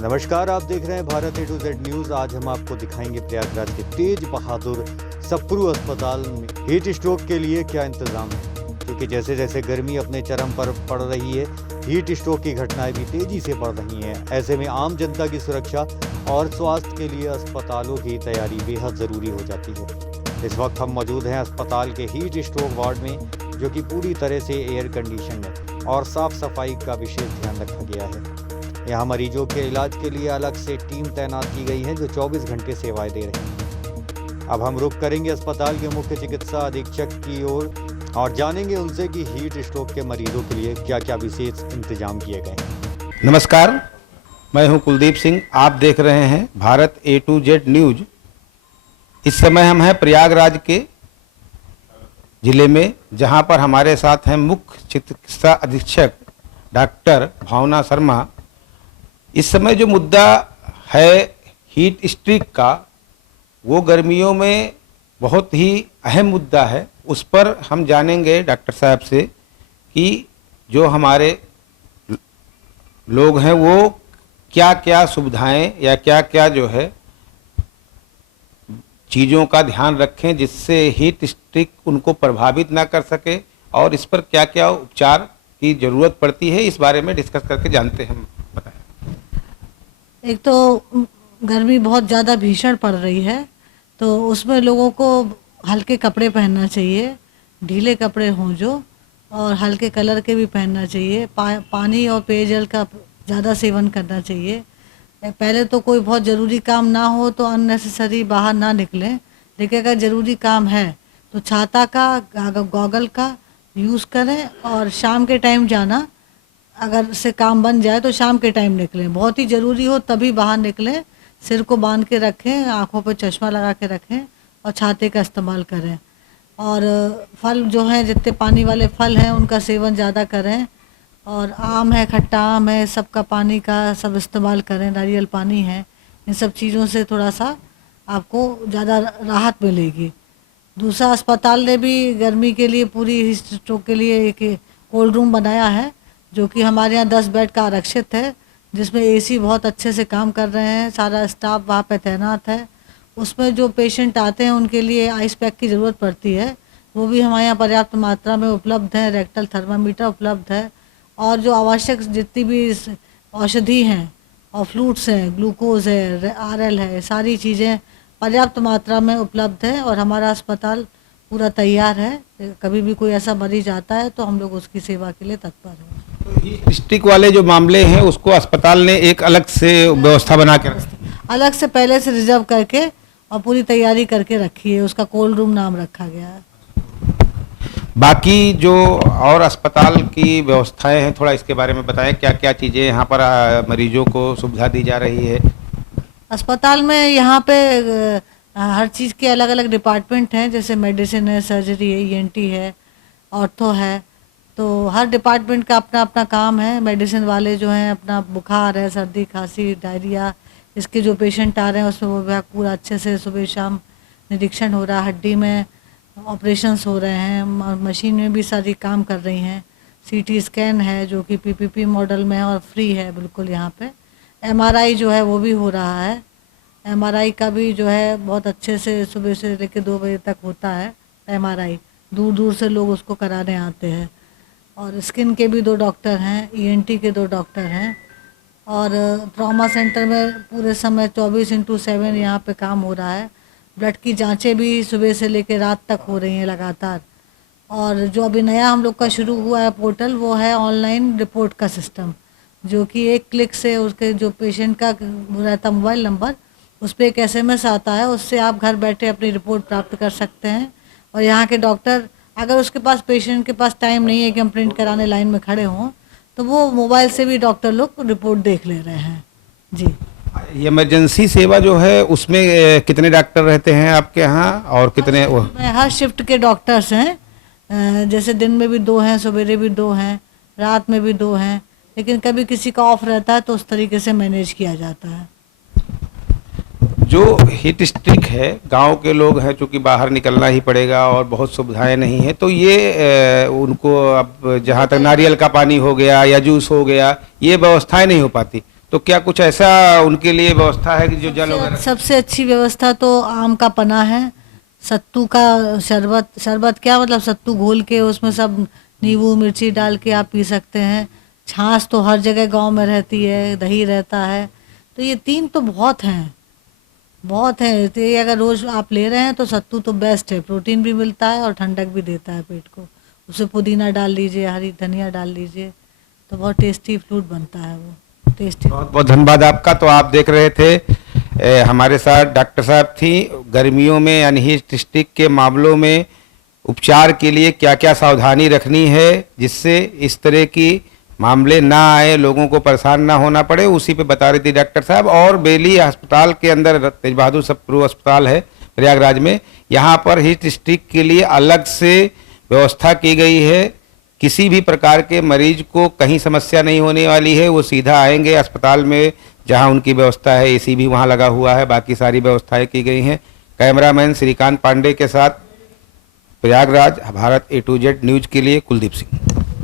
नमस्कार, आप देख रहे हैं Bharat A to Z news. आज हम आपको दिखाएंगे प्रयागराज के तेज बहादुर सप्रू अस्पताल में हीट स्ट्रोक के लिए क्या इंतजाम है, क्योंकि जैसे जैसे गर्मी अपने चरम पर पड़ रही है, हीट स्ट्रोक की घटनाएं भी तेजी से बढ़ रही हैं। ऐसे में आम जनता की सुरक्षा और स्वास्थ्य के लिए अस्पतालों की तैयारी बेहद ज़रूरी हो जाती है। इस वक्त हम मौजूद हैं अस्पताल के हीट स्ट्रोक वार्ड में, जो कि पूरी तरह से एयर कंडीशन है और साफ सफाई का विशेष ध्यान रखा गया है। यहाँ मरीजों के इलाज के लिए अलग से टीम तैनात की गई है, जो 24 घंटे सेवाएं दे रही हैं। अब हम रुख करेंगे अस्पताल के मुख्य चिकित्सा अधीक्षक की ओर और जानेंगे उनसे कि हीट स्ट्रोक के मरीजों के लिए क्या क्या विशेष इंतजाम किए गए हैं। नमस्कार, मैं हूं कुलदीप सिंह। आप देख रहे हैं Bharat A to Z news. इस समय हम हैं प्रयागराज के जिले में, जहां पर हमारे साथ हैं मुख्य चिकित्सा अधीक्षक डॉक्टर भावना शर्मा। इस समय जो मुद्दा है हीट स्ट्रोक का, वो गर्मियों में बहुत ही अहम मुद्दा है। उस पर हम जानेंगे डॉक्टर साहब से कि जो हमारे लोग हैं वो क्या क्या सुविधाएं या क्या क्या जो है चीज़ों का ध्यान रखें जिससे हीट स्ट्रोक उनको प्रभावित ना कर सके, और इस पर क्या क्या उपचार की ज़रूरत पड़ती है, इस बारे में डिस्कस करके जानते हैं। बताएं। एक तो गर्मी बहुत ज़्यादा भीषण पड़ रही है, तो उसमें लोगों को हल्के कपड़े पहनना चाहिए, ढीले कपड़े हों जो, और हल्के कलर के भी पहनना चाहिए। पानी और पेयजल का ज़्यादा सेवन करना चाहिए। पहले तो कोई बहुत ज़रूरी काम ना हो तो अननेसेसरी बाहर ना निकलें, लेकिन अगर ज़रूरी काम है तो छाता का, गॉगल का यूज़ करें, और शाम के टाइम जाना। अगर से काम बन जाए तो शाम के टाइम निकलें, बहुत ही ज़रूरी हो तभी बाहर निकलें। सिर को बांध के रखें, आँखों पर चश्मा लगा के रखें और छाते का इस्तेमाल करें। और फल जो हैं, जितने पानी वाले फल हैं उनका सेवन ज़्यादा करें, और आम है, खट्टा आम है, सबका पानी का सब इस्तेमाल करें, नारियल पानी है। इन सब चीज़ों से थोड़ा सा आपको ज़्यादा राहत मिलेगी। दूसरा, अस्पताल ने भी गर्मी के लिए, पूरी हीट स्ट्रोक के लिए एक कोल्ड रूम बनाया है, जो कि हमारे यहाँ 10 बेड का आरक्षित है, जिसमें AC बहुत अच्छे से काम कर रहे हैं, सारा स्टाफ वहाँ पे तैनात है। उसमें जो पेशेंट आते हैं उनके लिए आइस पैक की ज़रूरत पड़ती है, वो भी हमारे यहाँ पर्याप्त मात्रा में उपलब्ध है। रेक्टल थर्मामीटर उपलब्ध है, और जो आवश्यक जितनी भी औषधि हैं और फ्लूट्स हैं, ग्लूकोज है, RL है, सारी चीज़ें पर्याप्त मात्रा में उपलब्ध है। और हमारा अस्पताल पूरा तैयार है, कभी भी कोई ऐसा मरीज आता है तो हम लोग उसकी सेवा के लिए तत्पर हैं। हीट स्ट्रोक वाले जो मामले हैं उसको अस्पताल ने एक अलग से व्यवस्था बना के अलग से पहले से रिजर्व करके और पूरी तैयारी करके रखी है, उसका कोल्ड रूम नाम रखा गया है। बाकी जो और अस्पताल की व्यवस्थाएं हैं, थोड़ा इसके बारे में बताएं। क्या क्या चीज़ें यहाँ पर मरीजों को सुविधा दी जा रही है? अस्पताल में यहाँ पे हर चीज़ के अलग अलग डिपार्टमेंट हैं, जैसे मेडिसिन है, सर्जरी है, ENT है, ऑर्थो है। तो हर डिपार्टमेंट का अपना अपना काम है। मेडिसिन वाले जो हैं अपना बुखार है, सर्दी खांसी डायरिया, इसके जो पेशेंट आ रहे हैं उसमें वो विभाग पूरा अच्छे से सुबह शाम निरीक्षण हो रहा है। हड्डी में ऑपरेशंस हो रहे हैं, मशीन में भी सारी काम कर रही हैं। CT स्कैन है जो कि PPP मॉडल में है और फ्री है बिल्कुल यहाँ पे। MRI जो है वो भी हो रहा है। MRI का भी जो है बहुत अच्छे से सुबह से लेकर 2 बजे तक होता है MRI। दूर दूर से लोग उसको कराने आते हैं। और स्किन के भी 2 डॉक्टर हैं, ENT के 2 डॉक्टर हैं। और ट्रॉमा सेंटर में पूरे समय 24/7 यहाँ पे काम हो रहा है। ब्लड की जांचें भी सुबह से लेकर रात तक हो रही हैं लगातार। और जो अभी नया हम लोग का शुरू हुआ है पोर्टल, वो है ऑनलाइन रिपोर्ट का सिस्टम, जो कि एक क्लिक से उसके जो पेशेंट का रहता मोबाइल नंबर, उस पर एक SMS आता है, उससे आप घर बैठे अपनी रिपोर्ट प्राप्त कर सकते हैं। और यहाँ के डॉक्टर, अगर उसके पास, पेशेंट के पास टाइम नहीं है कि हम प्रिंट कराने लाइन में खड़े हों, तो वो मोबाइल से भी डॉक्टर लोग रिपोर्ट देख ले रहे हैं। जी, ये इमरजेंसी सेवा जो है उसमें कितने डॉक्टर रहते हैं आपके यहाँ, और कितने? हर शिफ्ट के डॉक्टर्स हैं, जैसे दिन में भी 2 हैं, सवेरे भी 2 हैं, रात में भी 2 हैं, लेकिन कभी किसी का ऑफ रहता है तो उस तरीके से मैनेज किया जाता है। जो हीट स्ट्रोक है, गांव के लोग हैं, चूँकि बाहर निकलना ही पड़ेगा और बहुत सुविधाएं नहीं है, तो ये उनको अब जहाँ तक नारियल का पानी हो गया या जूस हो गया, ये व्यवस्थाएं नहीं हो पाती, तो क्या कुछ ऐसा उनके लिए व्यवस्था है कि जो जल वगैरह? सबसे अच्छी व्यवस्था तो आम का पना है, सत्तू का शरबत, शरबत क्या मतलब सत्तू घोल के उसमें सब नींबू मिर्ची डाल के आप पी सकते हैं। छाछ तो हर जगह गांव में रहती है, दही रहता है, तो ये 3 तो बहुत हैं, बहुत है। तो ये अगर रोज आप ले रहे हैं तो सत्तू तो बेस्ट है, प्रोटीन भी मिलता है और ठंडक भी देता है पेट को। उसमें पुदीना डाल लीजिए, हरी धनिया डाल लीजिए, तो बहुत टेस्टी फ्रूट बनता है वो, टेस्टी। बहुत बहुत धन्यवाद आपका। तो आप देख रहे थे हमारे साथ डॉक्टर साहब थी। गर्मियों में यानी हीट स्ट्रोक के मामलों में उपचार के लिए क्या क्या सावधानी रखनी है जिससे इस तरह की मामले ना आए, लोगों को परेशान ना होना पड़े, उसी पे बता रही थी डॉक्टर साहब। और बेली अस्पताल के अंदर तेज बहादुर सप्रू अस्पताल है प्रयागराज में, यहाँ पर हीट स्ट्रोक के लिए अलग से व्यवस्था की गई है। किसी भी प्रकार के मरीज को कहीं समस्या नहीं होने वाली है, वो सीधा आएंगे अस्पताल में जहां उनकी व्यवस्था है, एसी भी वहां लगा हुआ है, बाकी सारी व्यवस्थाएं की गई हैं। कैमरामैन श्रीकांत पांडे के साथ Prayagraj, Bharat A to Z news के लिए कुलदीप सिंह।